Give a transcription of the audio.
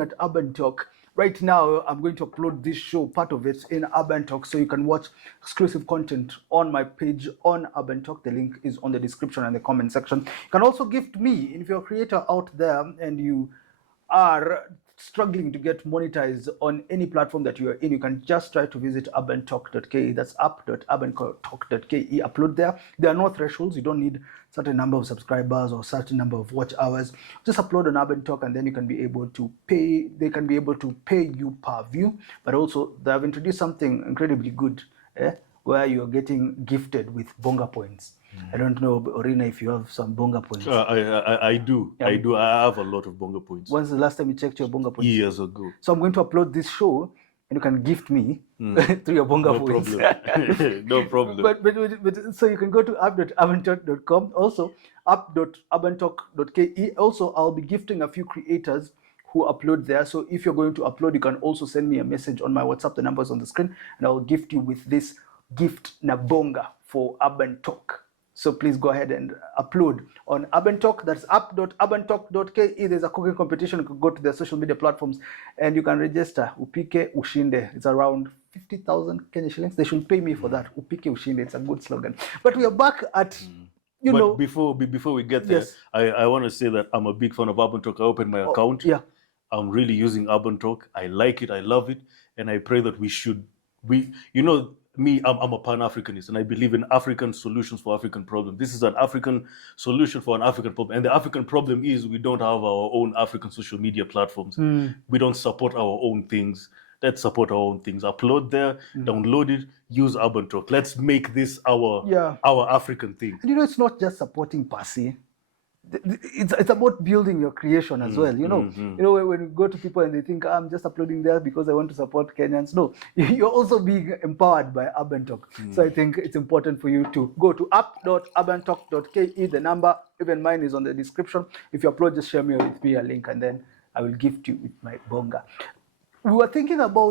at UrbanTok. Right now, I'm going to upload this show, part of it, in UrbanTok, so you can watch exclusive content on my page on UrbanTok. The link is on the description and the comment section. You can also gift me if you're a creator out there and you are struggling to get monetized on any platform that you are in. You can just try to visit urbantalk.ke. That's up.urbantalk.ke. Upload there. There are no thresholds. You don't need certain number of subscribers or certain number of watch hours. Just upload on UrbanTok and then you can be able to pay. They can be able to pay you per view. But also they have introduced something incredibly good, where you're getting gifted with Bonga points. I don't know, Orina, if you have some Bonga points. I do. Yeah. I do. I have a lot of Bonga points. When's the last time you checked your Bonga points? Years ago. So I'm going to upload this show and you can gift me through your Bonga points. Problem. No problem. But so you can go to app.urbantalk.com, also app.urbantalk.ke. Also, I'll be gifting a few creators who upload there. So if you're going to upload, you can also send me a message on my WhatsApp. The number is on the screen, and I'll gift you with this gift na Bonga for UrbanTok. So please go ahead and upload on UrbanTok. That's app.urbantalk.ke. There's a cooking competition. You can go to their social media platforms and you can register. Upike Ushinde. It's around 50,000 Kenya shillings. They should pay me for that. Upike Ushinde. It's a good slogan. But we are back at, you know. Before we get there, yes. I want to say that I'm a big fan of UrbanTok. I opened my account. Yeah. I'm really using UrbanTok. I like it. I love it. And I pray that I'm a Pan-Africanist and I believe in African solutions for African problems. This is an African solution for an African problem. And the African problem is we don't have our own African social media platforms. We don't support our own things. Let's support our own things. Upload there, download it, use UrbanTok. Let's make this our African thing. And it's not just supporting per se. It's about building your creation as well. You know, when you go to people and they think I'm just uploading there because I want to support Kenyans. No, you're also being empowered by UrbanTok. So I think it's important for you to go to app.urbantalk.ke. The number, even mine, is on the description. If you upload, just share with me a link and then I will gift you with my Bonga. We were thinking about